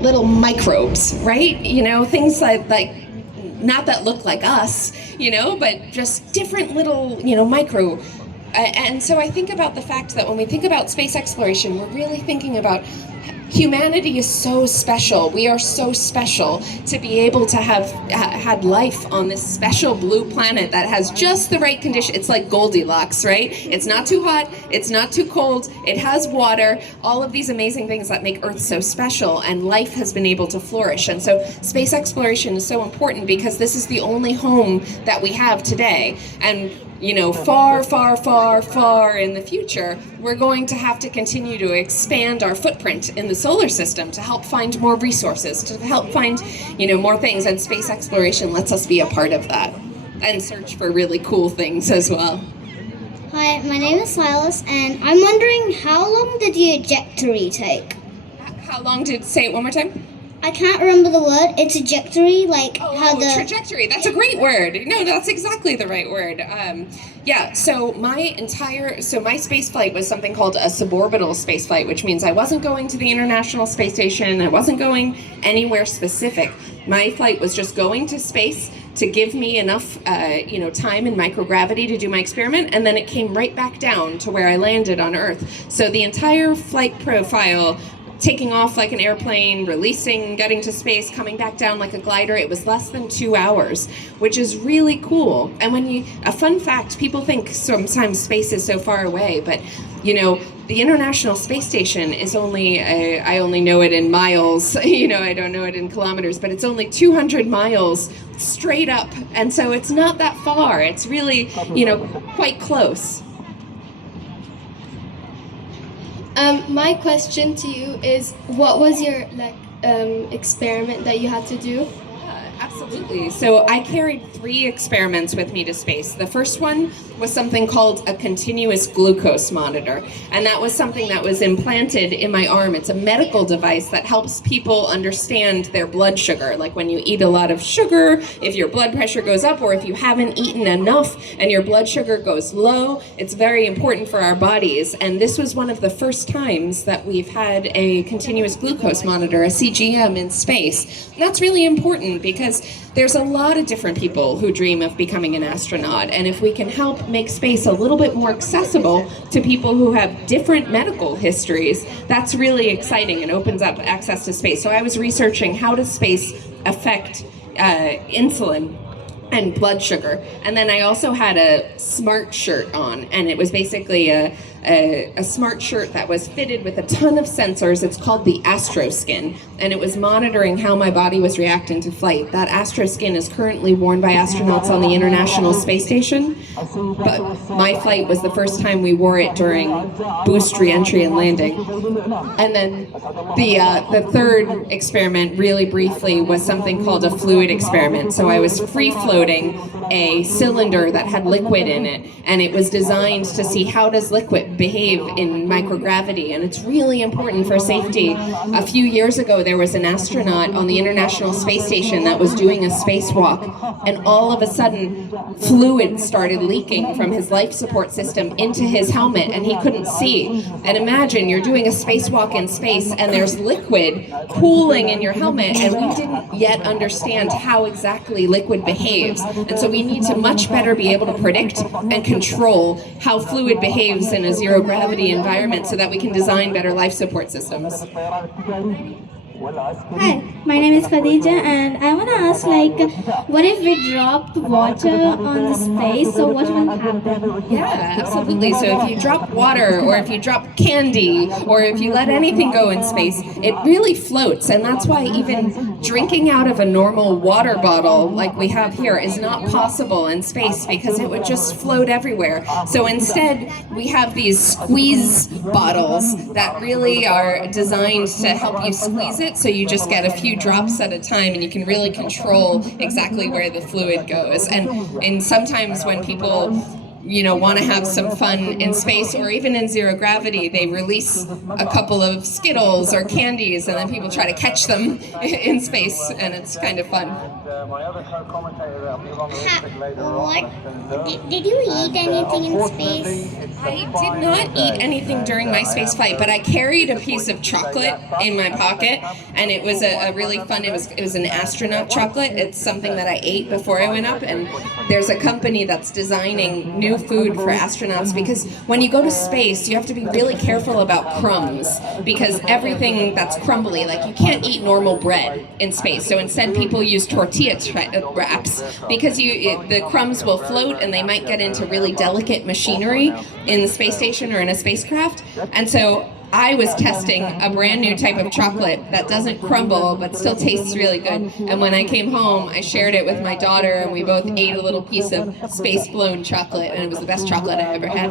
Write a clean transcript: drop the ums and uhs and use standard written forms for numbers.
little microbes, right? You know, things like not that look like us, you know, but just different little, you know, micro. And so I think about the fact that when we think about space exploration, we're really thinking about humanity is so special. We are so special to be able to have had life on this special blue planet that has just the right condition. It's like Goldilocks, right? It's not too hot, it's not too cold, it has water, all of these amazing things that make Earth so special, and life has been able to flourish. And so space exploration is so important because this is the only home that we have today. And you know, far, far, far, far in the future, we're going to have to continue to expand our footprint in the solar system to help find more resources, to help find, you know, more things, and space exploration lets us be a part of that and search for really cool things as well. Hi, my name is Silas, and I'm wondering, how long did the trajectory take? How long did, say it one more time? I can't remember the word. It's trajectory, like how the... trajectory. That's a great word. No, that's exactly the right word. Yeah, so my space flight was something called a suborbital space flight, which means I wasn't going to the International Space Station. I wasn't going anywhere specific. My flight was just going to space to give me enough you know, time in microgravity to do my experiment, and then it came right back down to where I landed on Earth. So the entire flight profile, taking off like an airplane, releasing, getting to space, coming back down like a glider, it was less than 2 hours, which is really cool. And a fun fact, people think sometimes space is so far away, but you know, the International Space Station is only, I only know it in miles, you know, I don't know it in kilometers, but it's only 200 miles straight up. And so it's not that far. It's really, you know, quite close. My question to you is, what was your experiment that you had to do? Absolutely. So I carried 3 experiments with me to space. The first one was something called a continuous glucose monitor, and that was something that was implanted in my arm. It's a medical device that helps people understand their blood sugar. Like when you eat a lot of sugar, if your blood pressure goes up, or if you haven't eaten enough and your blood sugar goes low, it's very important for our bodies. And this was one of the first times that we've had a continuous glucose monitor, a CGM, in space. And that's really important because there's a lot of different people who dream of becoming an astronaut, and if we can help make space a little bit more accessible to people who have different medical histories, that's really exciting and opens up access to space. So I was researching, how does space affect insulin and blood sugar? And then I also had a smart shirt on, and it was basically a smart shirt that was fitted with a ton of sensors. It's called the Astroskin, and it was monitoring how my body was reacting to flight. That Astroskin is currently worn by astronauts on the International Space Station, but my flight was the first time we wore it during boost re-entry and landing. And then the third experiment, really briefly, was something called a fluid experiment. So I was free-floating a cylinder that had liquid in it, and it was designed to see how does liquid behave in microgravity, and it's really important for safety. A few years ago, there was an astronaut on the International Space Station that was doing a spacewalk, and all of a sudden, fluid started leaking from his life support system into his helmet, and he couldn't see. And imagine, you're doing a spacewalk in space, and there's liquid pooling in your helmet, and we didn't yet understand how exactly liquid behaves. And so we need to much better be able to predict and control how fluid behaves in a zero-gravity environment so that we can design better life support systems. Hi, my name is Khadija, and I want to ask, what if we dropped water on the space, so what will happen? Yeah, absolutely. So if you drop water, or if you drop candy, or if you let anything go in space, it really floats, and that's why even drinking out of a normal water bottle like we have here is not possible in space, because it would just float everywhere. So instead, we have these squeeze bottles that really are designed to help you squeeze it, so you just get a few drops at a time, and you can really control exactly where the fluid goes. And sometimes when people want to have some fun in space, or even in zero gravity, they release a couple of Skittles or candies, and then people try to catch them in space, and it's kind of fun. Did you eat anything in space? I did not eat anything during my space flight, but I carried a piece of chocolate in my pocket, and it was a really fun. It was an astronaut chocolate. It's something that I ate before I went up, and there's a company that's designing new food for astronauts, because when you go to space, you have to be really careful about crumbs, because everything that's crumbly, like you can't eat normal bread in space. So instead, people use tortilla wraps, because the crumbs will float and they might get into really delicate machinery in the space station or in a spacecraft. And so I was testing a brand new type of chocolate that doesn't crumble but still tastes really good. And when I came home, I shared it with my daughter, and we both ate a little piece of space blown chocolate, and it was the best chocolate I ever had.